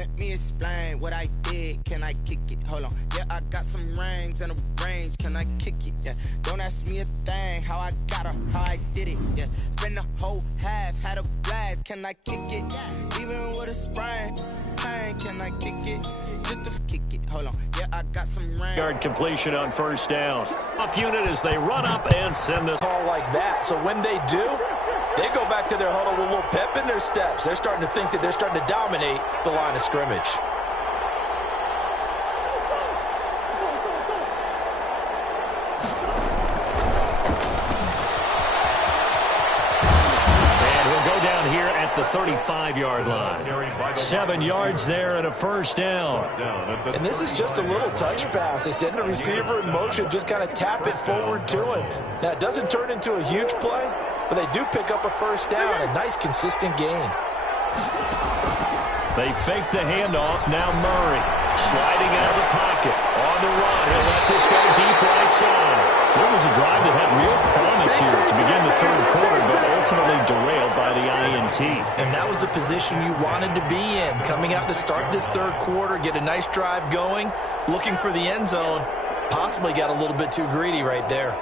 Let me explain what I did. Can I kick it? Hold on. Yeah, I got some rings and a range. Can I kick it? Yeah. Don't ask me a thing. How I got her, how I did it. Yeah. Spend the whole half, had a blast. Can I kick it? Even with a sprain. Can I kick it? Just to kick it. Hold on. Yeah, I got some rings. Yard completion on first down. Off unit as they run up and send this call like that. So when they do, they go back to their huddle with a little pep in their steps. They're starting to think that they're starting to dominate the line of scrimmage. And he'll go down here at the 35-yard line. 7 yards there and a first down. And this is just a little touch pass. They send the receiver in motion, just kind of tap it forward to him. Now, it doesn't turn into a huge play, but they do pick up a first down, a nice, consistent gain. They fake the handoff. Now Murray sliding out of the pocket. On the run. He'll let this go deep right side. So it was a drive that had real promise here to begin the third quarter, but ultimately derailed by the INT. And that was the position you wanted to be in. Coming out to start this third quarter, get a nice drive going, looking for the end zone. Possibly got a little bit too greedy right there.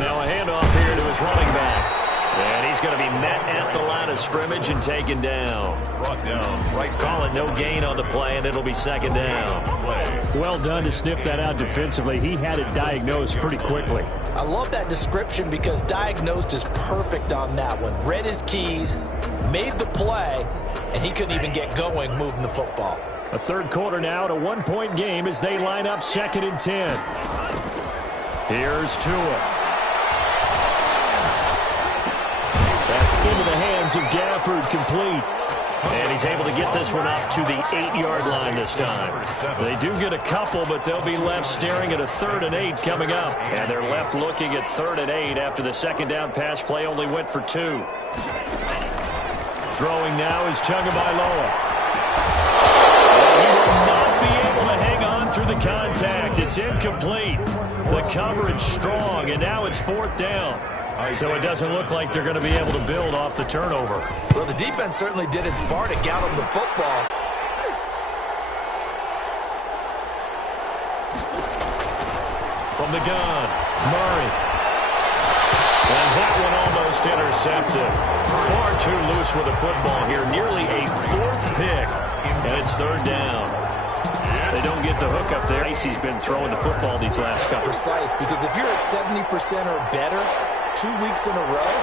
Now a handoff here to his running back. And he's going to be met at the line of scrimmage and taken down. Brought down. Right. Call it no gain on the play, and it'll be second down. Well done to sniff that out defensively. He had it diagnosed pretty quickly. I love that description because diagnosed is perfect on that one. Read his keys, made the play, and he couldn't even get going moving the football. A third quarter now at a one-point game as they line up 2nd and 10. Here's Tua. That's into the hands of Gafford, complete. And he's able to get this one up to the 8-yard line this time. They do get a couple, but they'll be left staring at a 3rd and 8 coming up. And they're left looking at 3rd and 8 after the second down pass play only went for 2. Throwing now is Tagovailoa. He will not be able to hang on through the contact. It's incomplete. The coverage strong, and now it's 4th down. So it doesn't look like they're going to be able to build off the turnover. Well, the defense certainly did its part to get them the football. From the gun, Murray. And that one almost intercepted. Far too loose with the football here. Nearly a 4th pick. And it's 3rd down. They don't get the hook up there. He's been throwing the football these last couple. Precise, because if you're at 70% or better 2 weeks in a row,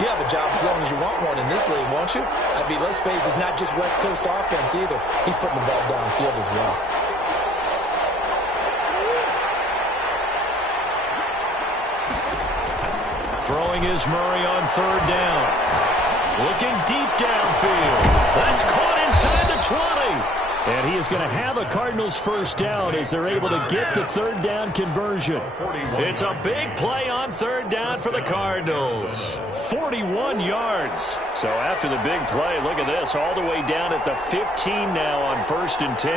you have a job as long as you want one in this league, won't you? I mean, let's face it, it's not just West Coast offense either. He's putting the ball downfield as well. Throwing is Murray on 3rd down. Looking deep downfield. That's caught inside the 20. And he is going to have a Cardinals first down as they're able to get the 3rd down conversion. It's a big play on 3rd down for the Cardinals. 41 yards. So after the big play, look at this, all the way down at the 15 now on 1st and 10.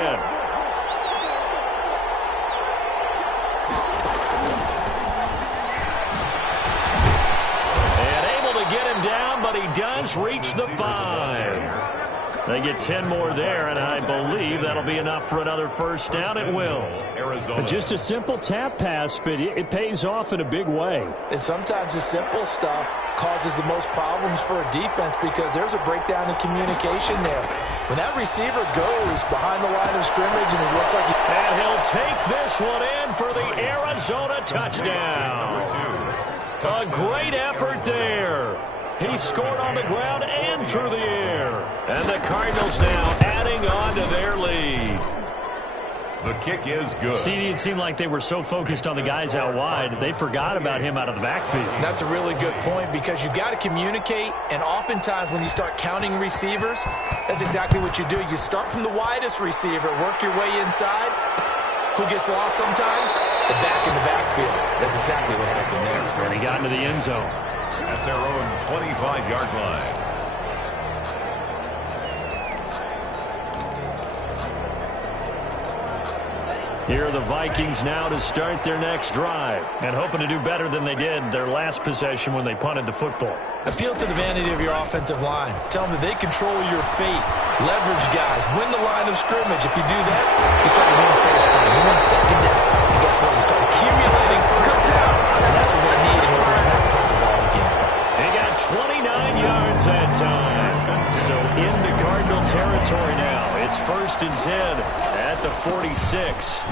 And able to get him down, but he does reach the 5. They get 10 more there, and I believe that'll be enough for another first down. It will. Just a simple tap pass, but it pays off in a big way. And sometimes the simple stuff causes the most problems for a defense because there's a breakdown in communication there. When that receiver goes behind the line of scrimmage and it looks like and he'll take this one in for the Arizona touchdown. A great effort there. He scored on the ground and through the air. And the Cardinals now adding on to their lead. The kick is good. CD, it seemed like they were so focused on the guys out wide, they forgot about him out of the backfield. That's a really good point because you've got to communicate, and oftentimes when you start counting receivers, that's exactly what you do. You start from the widest receiver, work your way inside. Who gets lost sometimes? The back in the backfield. That's exactly what happened there. And he got into the end zone. At their own 25-yard line. Here are the Vikings now to start their next drive and hoping to do better than they did their last possession when they punted the football. Appeal to the vanity of your offensive line. Tell them that they control your fate. Leverage guys. Win the line of scrimmage. If you do that, you start to win first down. You win second down. And guess what? You start accumulating first downs. And that's what they need in order to not punt the ball again. He got 29 yards that time. So into Cardinal territory now. It's 1st and 10 at the 46.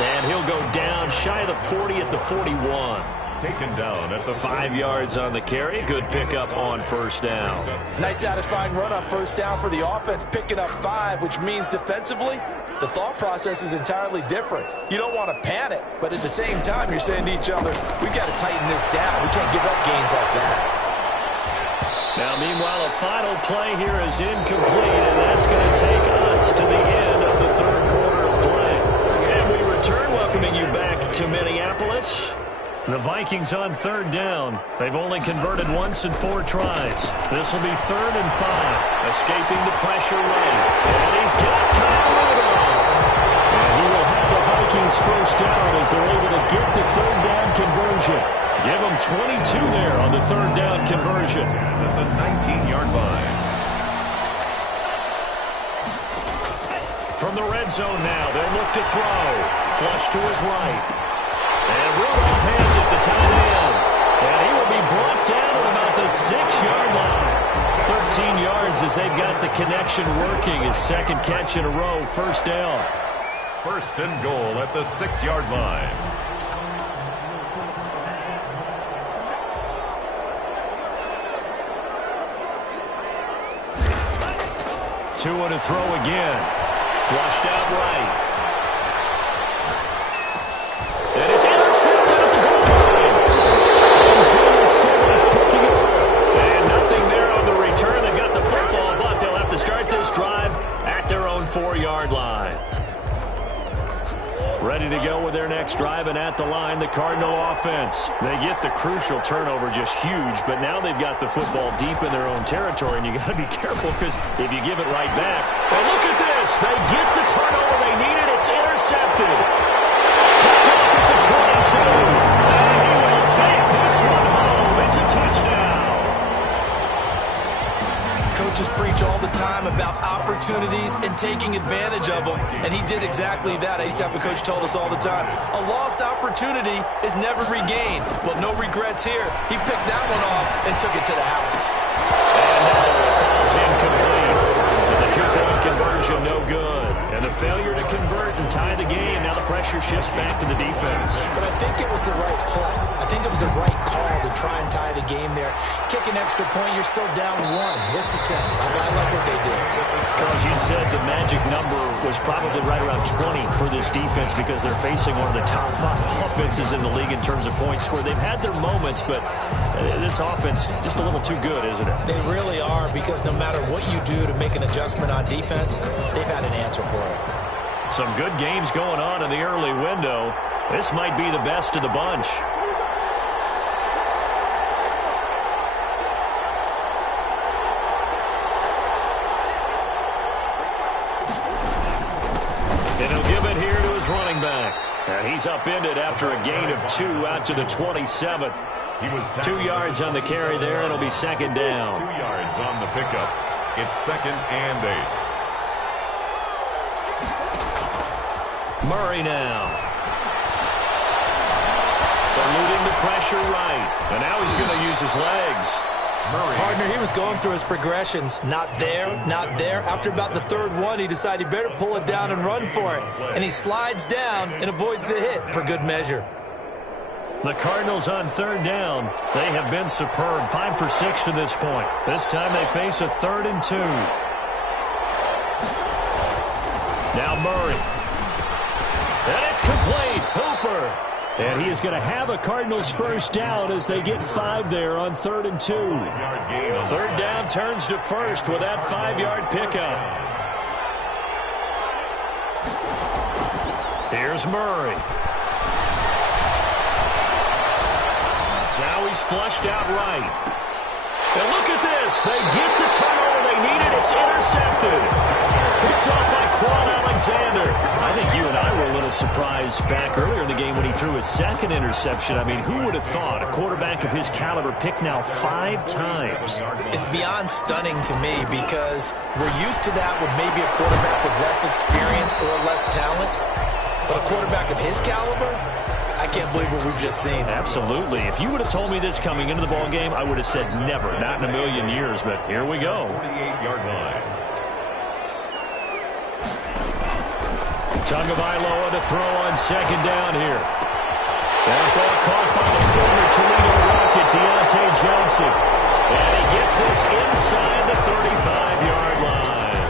And he'll go down shy of the 40 at the 41. Taken down at the 5 yards on the carry. Good pickup on first down. Nice satisfying run on first down for the offense, picking up 5, which means defensively, the thought process is entirely different. You don't want to panic, but at the same time, you're saying to each other, we've got to tighten this down. We can't give up gains like that. Now, meanwhile, a final play here is incomplete, and that's going to take us to the end of the third quarter of play. And we return, welcoming you back to Minneapolis. The Vikings on third down. They've only converted once in 4 tries. This will be 3rd and 5. Escaping the pressure right. And he's got Kyle Rudolph. And he will have the Vikings first down as they're able to get the third down conversion. Give them 22 there on the third down conversion. at the 19-yard line. From the red zone now, they'll look to throw. Flush to his right. And Rudolph has it, the tight end. And he will be brought down at about the 6-yard line. 13 yards as they've got the connection working. His second catch in a row, first down. First and goal at the 6-yard line. Tua to throw again. Flushed out right. And it's intercepted at the goal line. And nothing there on the return. They got the football, but they'll have to start this drive at their own 4-yard line. Ready to go with their next drive, and at the line, the Cardinal offense. They get the crucial turnover, just huge, but now they've got the football deep in their own territory, and you got to be careful because if you give it right back, well, look at this. They get the turnover they needed. It's intercepted. Picked off at the 22. And he will take this one home. It's a touchdown. Coaches preach all the time about opportunities and taking advantage of them, and he did exactly that. I used to have a coach told us all the time, a lost opportunity is never regained. Well, no regrets here. He picked that one off and took it to the house. And now it falls incomplete. So the two-point conversion, no good. And the failure to convert and tie the game. Now the pressure shifts back to the defense. But I think it was the right play. I think it was the right call to try and tie the game there. Kick an extra point, you're still down 1. What's the sense? I like what they did. Charles, you said the magic number was probably right around 20 for this defense because they're facing one of the top 5 offenses in the league in terms of points scored. They've had their moments, but this offense just a little too good, isn't it? They really are, because no matter what you do to make an adjustment on defense, they've had an answer for it. Some good games going on in the early window. This might be the best of the bunch. And he'll give it here to his running back. And he's upended after a gain of 2 out to the 27. He was 2 yards on the carry there. It'll be second down. 2 yards on the pickup. It's 2nd and 8. Murray now. Eluding the pressure right. And now he's going to use his legs. Murray. Partner, he was going through his progressions. Not there, not there. After about the 3rd one, he decided he better pull it down and run for it. And he slides down and avoids the hit for good measure. The Cardinals on 3rd down. They have been superb. 5 for 6 to this point. This time they face a 3rd and 2. Now Murray. And it's complete. Hooper. And he is going to have a Cardinals first down as they get 5 there on 3rd and 2. 3rd down turns to first with that 5-yard pickup. Here's Murray. Now he's flushed out right. And look at this. They get the turnover they needed. It's intercepted. Picked off by Quan Alexander. I think you and I were a little little surprise back earlier in the game when he threw his second interception. I mean, who would have thought a quarterback of his caliber picked now 5 times? It's beyond stunning to me because we're used to that with maybe a quarterback with less experience or less talent. But a quarterback of his caliber, I can't believe what we've just seen. Absolutely. If you would have told me this coming into the ball game, I would have said never, not in a million years. But here we go. 48-yard line. Tagovailoa to throw on second down here. That ball caught by the former Toledo Rocket, Deontay Johnson. And he gets this inside the 35-yard line.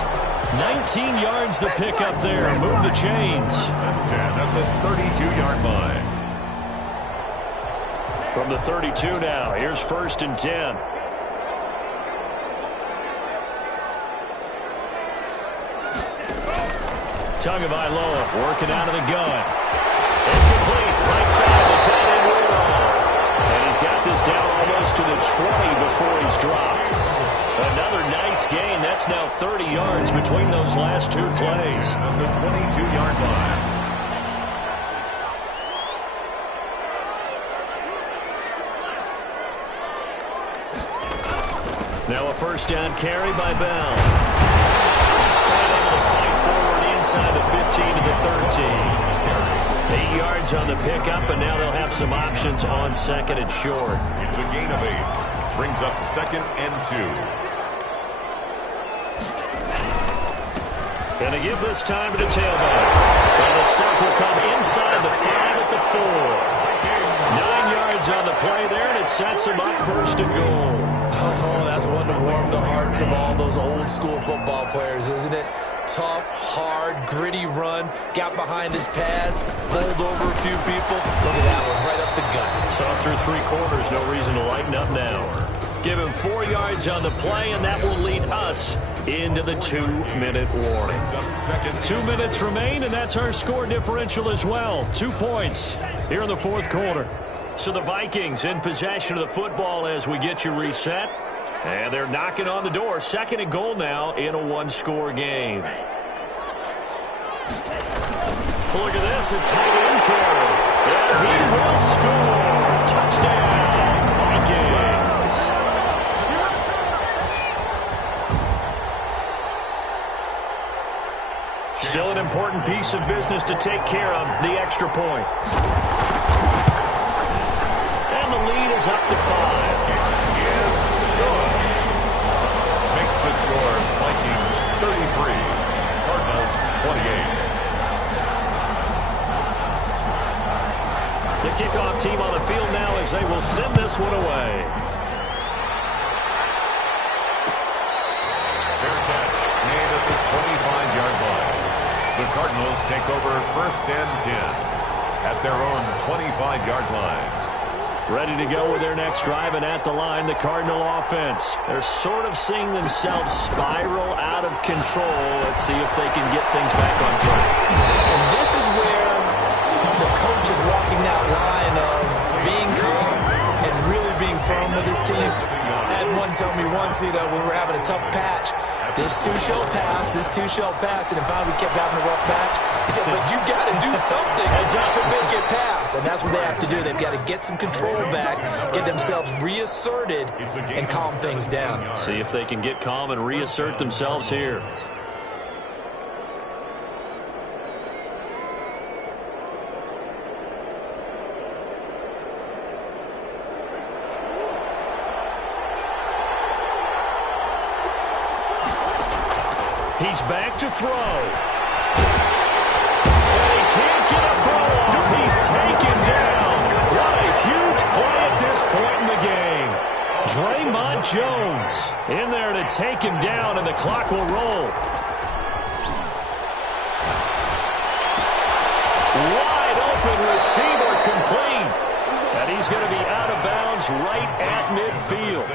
19 yards the pick up there. Move the chains. 10 at the 32-yard line. From the 32 now, here's 1st and 10. Tagovailoa working out of the gun. Incomplete. Right side, the tight end roll. And he's got this down almost to the 20 before he's dropped. Another nice gain. That's now 30 yards between those last 2 plays. At the 22-yard line. Now a first down carry by Bell. And able to fight forward inside the 15 to the 13. 8 yards on the pickup, and now they'll have some options on second and short. It's a gain of 8. Brings up 2nd and 2. Going to give this time to the tailback. And the stop will come inside the 5 at the 4. 9 yards on the play there, and it sets him up 1st and goal. Oh, that's one to warm the hearts of all those old-school football players, isn't it? Tough, hard, gritty run, got behind his pads, bowled over a few people. Look at that one, right up the gut. Saw through 3 quarters, no reason to lighten up now. Give him 4 yards on the play, and that will lead us into the 2-minute warning. 2 minutes remain, and that's our score differential as well. 2 points here in the 4th quarter. So the Vikings in possession of the football as we get you reset. And they're knocking on the door. 2nd and goal now in a 1-score game. Look at this, a tight end carry. And he will score. Touchdown, Vikings. Still an important piece of business to take care of, the extra point. And the lead is up to 5. Makes the score Vikings 33, Cardinals 28. The kickoff team on the field now as they will send this one away. Fair catch made at the 25-yard line. The Cardinals take over 1st and 10 at their own 25-yard lines. Ready to go with their next drive, and at the line, the Cardinal offense. They're sort of seeing themselves spiral out of control. Let's see if they can get things back on track. And this is where the coach is walking that line of being calm and really being firm with his team. I had one tell me once, when we were having a tough patch, this too shall pass, this too shall pass, and finally we kept having a rough patch. He said, but you got to do something to make it pass, and that's what they have to do. They've got to get some control back, get themselves reasserted, and calm things down. See if they can get calm and reassert themselves here. He's back to throw. And he can't get a throw off. He's taken down. What a huge play at this point in the game. Draymond Jones in there to take him down, and the clock will roll. Wide open receiver complete. And he's going to be out of bounds right at midfield.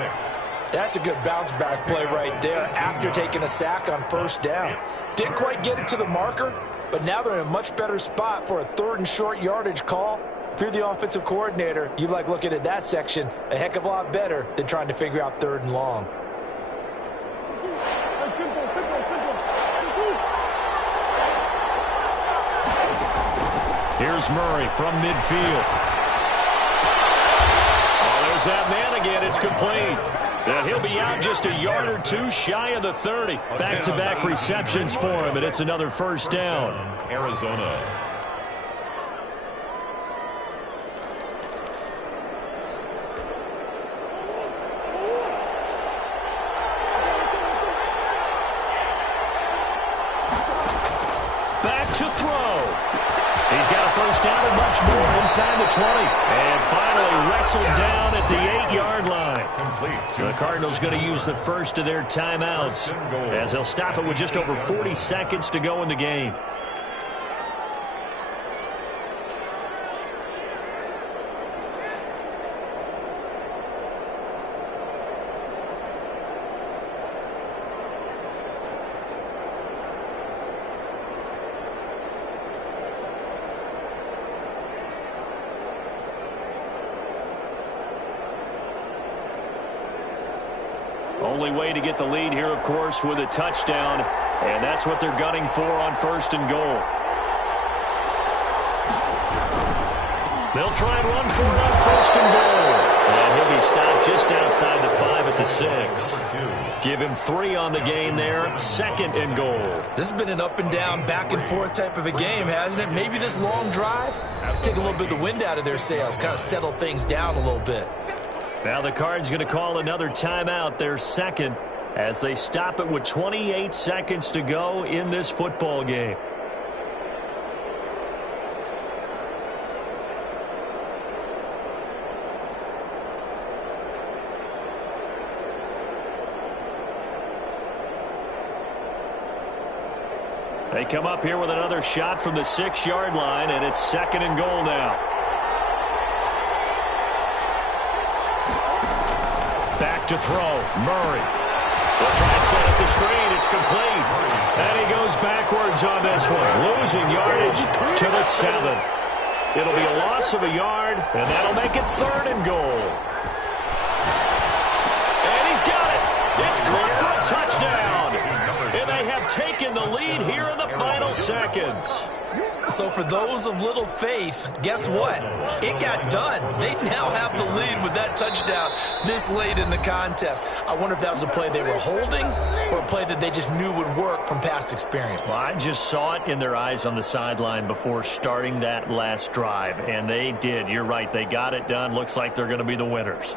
That's a good bounce-back play right there after taking a sack on 1st down. Didn't quite get it to the marker, but now they're in a much better spot for a 3rd and short yardage call. If you're the offensive coordinator, you like looking at that section a heck of a lot better than trying to figure out 3rd and long. Here's Murray from midfield. Oh, there's that man again. It's complete. And he'll be out just a yard or two shy of the 30. Back-to-back receptions for him, and it's another first down. Arizona. Back to throw. He's got a first down and much more inside the 20. And finally wrestled down at the 8-yard line. The Cardinals going to use the first of their timeouts as they'll stop it with just over 40 seconds to go in the game. Only way to get the lead here, of course, with a touchdown, and that's what they're gunning for on first and goal. They'll try and run for it on first and goal, and he'll be stopped just outside the 5 at the 6. Give him 3 on the game there, second and goal. This has been an up-and-down, back-and-forth type of a game, hasn't it? Maybe this long drive, take a little bit of the wind out of their sails, kind of settle things down a little bit. Now the Cards going to call another timeout, their second, as they stop it with 28 seconds to go in this football game. They come up here with another shot from the 6-yard line, and it's second and goal now. Back to throw, Murray. They'll try and set up the screen. It's complete. And he goes backwards on this one, losing yardage to the 7. It'll be a loss of a yard, and that'll make it third and goal. And he's got it. It's caught for a touchdown. And they have taken the lead here in the final seconds. So for those of little faith, guess what? It got done. They now have the lead with that touchdown this late in the contest. I wonder if that was a play they were holding or a play that they just knew would work from past experience. Well, I just saw it in their eyes on the sideline before starting that last drive, and they did. You're right. They got it done. Looks like they're going to be the winners.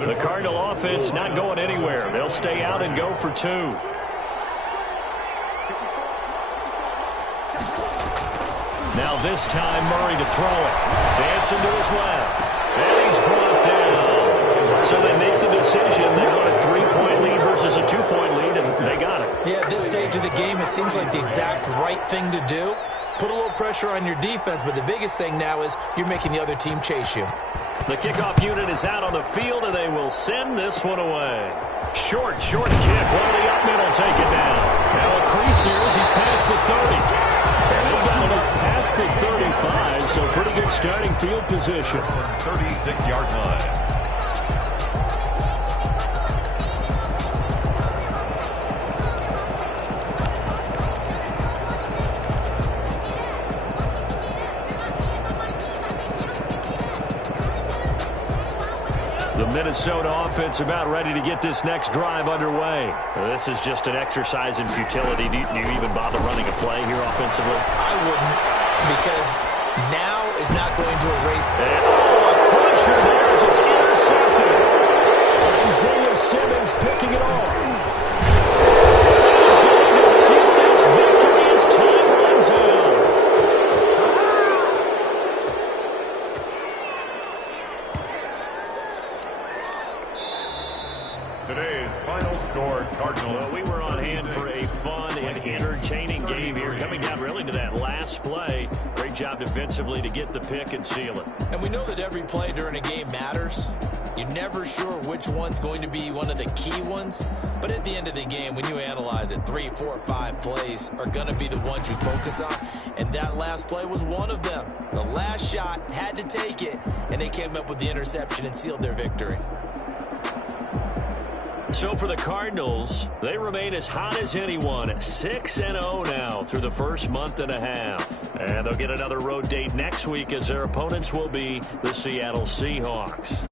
The Cardinal offense not going anywhere. They'll stay out and go for 2. Now this time Murray to throw it. Dancing to his left. And he's brought down. So they make the decision. They want a 3-point lead versus a 2-point lead, and they got it. Yeah, at this stage of the game, it seems like the exact right thing to do. Put a little pressure on your defense, but the biggest thing now is you're making the other team chase you. The kickoff unit is out on the field, and they will send this one away. Short kick. One of the up middle take it down. Now a crease here as he's past the 30. And they've got it up past the 35, so pretty good starting field position. 36-yard line. Minnesota offense about ready to get this next drive underway. This is just an exercise in futility. Do you even bother running a play here offensively? I wouldn't, because now is not going to erase. And, a crusher there as it's intercepted. Isaiah Simmons picking it off. He's going to seal this victory as time runs out. Today's final score, Cardinals. Well, we were on hand for a fun and entertaining game here, coming down really to that last play. Great job defensively to get the pick and seal it. And we know that every play during a game matters. You're never sure which one's going to be one of the key ones. But at the end of the game, when you analyze it, 3, 4, 5 plays are going to be the ones you focus on. And that last play was one of them. The last shot had to take it, and they came up with the interception and sealed their victory. So for the Cardinals, they remain as hot as anyone, 6-0 now through the first month and a half. And they'll get another road date next week as their opponents will be the Seattle Seahawks.